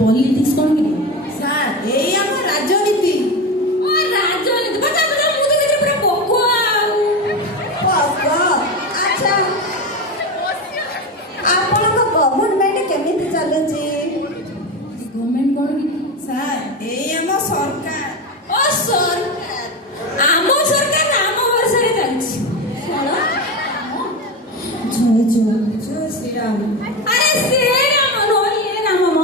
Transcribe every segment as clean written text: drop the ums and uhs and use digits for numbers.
ପଲିଟିକ୍ସ କ'ଣ କି? ସାର୍ ଏଇ ଆମ ରାଜନୀତି। ରାଜନୀତି ପଚା ପଚା ମୁଁ ତ ସେଥିରେ ପୁରା ପକୁଆ ଆଉ। ଆଚ୍ଛା ଆପଣଙ୍କ ଗଭର୍ଣ୍ଣମେଣ୍ଟ କେମିତି ଚାଲୁଛି? ଗଭର୍ଣ୍ଣମେଣ୍ଟ କ'ଣ କି? ସାର୍ ଏଇ ଆମ ସରକାର। ଓ ସରକାର, ଆମ ସରକାର ଆମ ଭରସାରେ ଚାଲିଛି। କ'ଣ? ଜୟ ଜୟ ଜୟ ଶ୍ରୀରାମ। ଆରେ ସେ ରାମ ନୁହଁ, ଇଏ ରାମ ମ।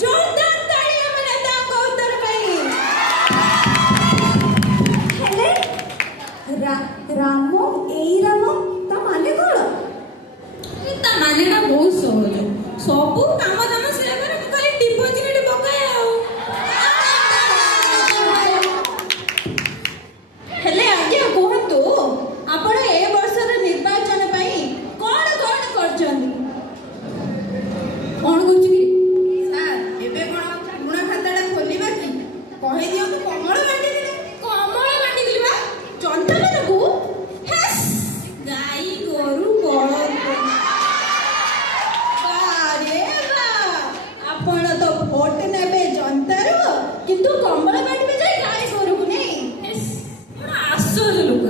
ଜୋରଦାର ତାଳି ଆମ ନେତାଙ୍କ ଉତ୍ତର ପାଇଁ। ହେଲେ ରାମ ଏଇ ରାମ ତା ମାନେ କ'ଣ? ତା ମାନେଟା ବହୁତ ସହଜ। ସବୁ କାମ ଦାମ ସେ କରେ, ମୁଁ ଖାଲି ଡିପୋଜିଟ୍ ପକାଏ ଆଉ। ହେଲେ ଆଜ୍ଞା କୁହନ୍ତୁ, ଆପଣ ଏ ବର୍ଷର ନିର୍ବାଚନ ପାଇଁ କ'ଣ କ'ଣ କରିଛନ୍ତି? କ'ଣ କରୁଛି କି? ସାର୍ ଏବେ କ'ଣ ପୁରୁଣା ଖାତାଟା ଖୋଲିବା କି? କହିଦିଅନ୍ତୁ କମଳ ବାଣ୍ଟିଥିଲେ। କମଳ ବାଣ୍ଟିଥିଲି ବା ଜନତାମାନଙ୍କୁ। ହେସ୍, ଗାଈ ଗୋରୁ ବଳଦ। ବାରେ ବା, ଆପଣ ତ ଭୋଟ ନେବେ ଜନତାରୁ, କିନ୍ତୁ କମଳ ବାଣ୍ଟିବେ ଯାଇ ଗାଈ ଗୋରୁକୁ ନେଇ। ହେସ୍, କ'ଣ ଆଶ୍ଚର୍ଯ୍ୟ ଲୋକ।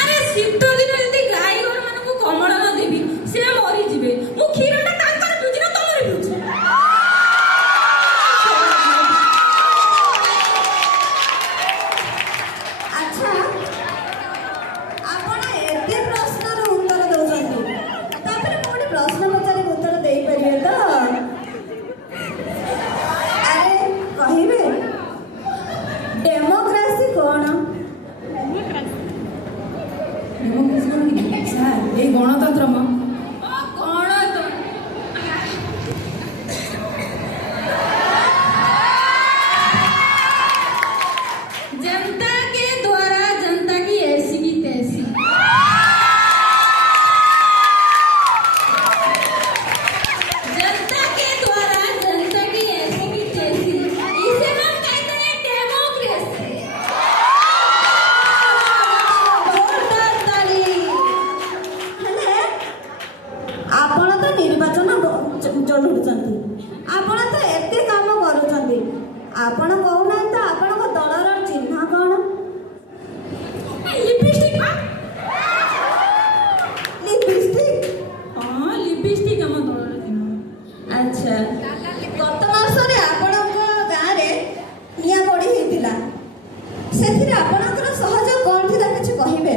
ଆରେ ଶୀତ ଦିନ ଯଦି ଗାଈ ଗୋରୁ ମାନଙ୍କୁ କମଳ ନ ଦେବି, ସେ ମରିଯିବେ। ମୁଁ କ୍ଷୀରଟା ତାଙ୍କର ପିଉଛି ନା ତମର ପିଉଛି? ଆଚ୍ଛା ଆପଣ ଏତେ ପ୍ରଶ୍ନର ଉତ୍ତର ଦେଉଛନ୍ତି, ତାପରେ ମୁଁ ଗୋଟେ ପ୍ରଶ୍ନ ପଚାରି ଉତ୍ତର ଦେଇପାରିବେ ତ? ଆରେ କହିବେ ଡେମୋକ୍ରାସି କ'ଣ? ସାର୍ ଏଇ ଗଣତନ୍ତ୍ର ମ। जनता के द्वारा जनता की ऐसी की तैसी। जनता के द्वारा जनता की ऐसी की तैसी, इसे हम कहते हैं डेमोक्रेसी। जोरदार ताली। ହେଲେ ଆପଣ ତ ନିର୍ବାଚନ ଲଢ଼ୁଛନ୍ତି, ଆପଣ ତ ଏତେ କାମ କରୁଛନ୍ତି, ଆପଣ କହୁନାହାନ୍ତି ଆପଣଙ୍କ ଦଳର ଚିହ୍ନ କ'ଣ? लिपस्टिक। ଲିପଷ୍ଟିକ୍? हाँ, लिपस्टिक ଆମ ଦଳର ଚିହ୍ନ। ଆଚ୍ଛା, ଗତ ମାସରେ ଆପଣଙ୍କ ଗାଁରେ ନିଆଁ ପୋଡ଼ି ହେଇଥିଲା, ସେଥିରେ ଆପଣଙ୍କର ସହଯୋଗ କ'ଣ ଥିଲା କିଛି କହିବେ?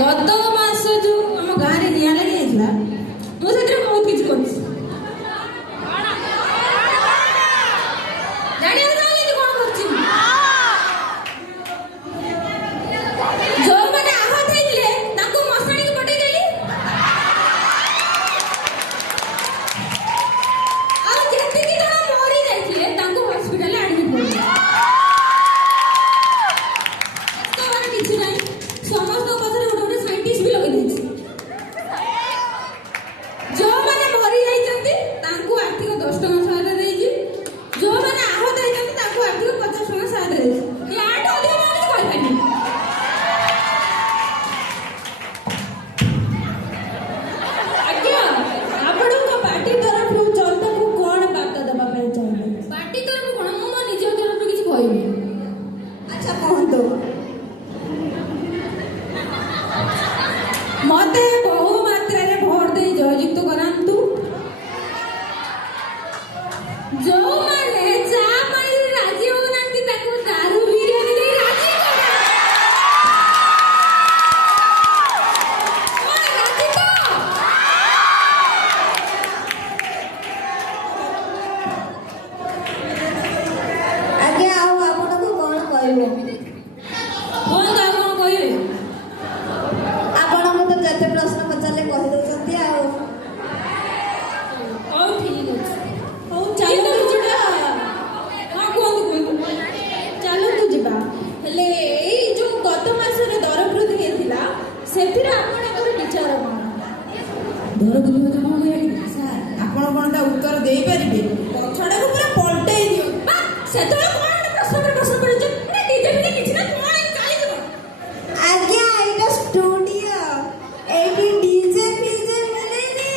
ଗତ ମାସ ଯୋଉ ଆମ ଗାଁରେ ନିଆଁ ଲାଗି ଯାଇଥିଲା, ମୁଁ ସେଥିରେ ବହୁତ କିଛି କରିଛି। ଜାଣିବାକୁ ଚାହୁଁଛନ୍ତି କ'ଣ କରିଛି? ଯୋଉମାନେ ଆହତ ହେଇଥିଲେ ତାଙ୍କୁ ମଶାଣିକୁ ପଠେଇଦେଲି। ଆଉ ଯେତିକି ଜଣ ମରି ଯାଇଥିଲେ ତାଙ୍କୁ ହସ୍ପିଟାଲରେ ଆଡମିଟ୍ କରିଦେଲି। ଏତେବାର କିଛି ନାହିଁ, ସମସ୍ତଙ୍କ ପାଖରେ ଗୋଟେ ଗୋଟେ ସାଇଣ୍ଟିଷ୍ଟ ବି ଲଗେଇ ଦେଇଛି। ଯୋଉମାନେ ମରି ଯାଇଛନ୍ତି ତାଙ୍କୁ ଆର୍ଥିକ 10 ଟଙ୍କା ସହାୟତା ଦେଇଛି, ଯୋଉମାନେ ଆହତ ହେଇଛନ୍ତି ତାଙ୍କୁ ଆର୍ଥିକ 50 ଟଙ୍କା ସହାୟତା ଦେଇଛି। ୟାଠୁ ଅଧିକ ମୁଁ କିଛି କହିପାରିବିନି। ଆଜ୍ଞା, ଆପଣଙ୍କ ପାର୍ଟି ତରଫରୁ ଜନତାକୁ କ'ଣ ବାର୍ତ୍ତା ଦେବା ପାଇଁ ଚାହିଁବେ? ପାର୍ଟି ତରଫରୁ କ'ଣ, ମୁଁ ମୋ ନିଜ ତରଫରୁ କିଛି କହିବି। ଆଚ୍ଛା କୁହନ୍ତୁ। ମତେ ବହୁ ମାତ୍ରାରେ ଭୋଟ ଦେଇ ଜୟଯୁକ୍ତ କରାନ୍ତୁ। ଯୋଉମାନେ ଚା ପାଣିରେ ରାଜି ହଉନାହାନ୍ତି ତାଙ୍କୁ ଦାରୁ ବିରିୟାନୀ ଦେଇ ରାଜି କରା। କ'ଣ ରାଜି ତ? ଆଜ୍ଞା ଆଉ ଆପଣଙ୍କୁ କ'ଣ କହିବେ? କୁହନ୍ତୁ, ଆଉ କ'ଣ କହିବେ? ଆପଣ ମୋତେ ଯେତେ ପ୍ରଶ୍ନ ପଚାରିଲେ କହିଦେଉଛନ୍ତି ଆଉ। ହଉ ଠିକ୍ ଅଛି। ହଉ ଚାଲନ୍ତୁ ଯିବା। ହଁ କୁହନ୍ତୁ କୁହନ୍ତୁ। ଚାଲନ୍ତୁ ଯିବା। ହେଲେ ଏଇ ଯୋଉ ଗତ ମାସରେ ଦର ବୃଦ୍ଧି ହେଇଥିଲା, ସେଥିରେ ଆପଣଙ୍କର ବିଚାର କ'ଣ? ଦର ବୃଦ୍ଧି କଥା କ'ଣ କହିଲି? ସାର୍ ଆପଣ କ'ଣ ତା ଉତ୍ତର ଦେଇପାରିବେ? କଥାଟାକୁ ପୁରା ପଲଟେଇ ଦିଅନ୍ତୁ। ବା, ସେତେବେଳେ କ'ଣ ଗୋଟେ ପ୍ରଶ୍ନ ପରେ ପ୍ରଶ୍ନ ପଡ଼ିଛ? ନିଜେ ବି କିଛି ନା କ'ଣ ଏମିତି ଚାଲିଯିବ? ଆଜ୍ଞା ଏଇଟା ଷ୍ଟୁଡିଓ, ଏଇଠି ଡିଜେ ଫିଜେ ମିଳେନି।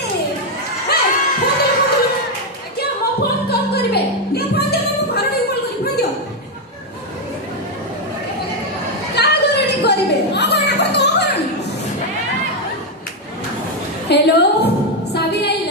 हेलो सभी आई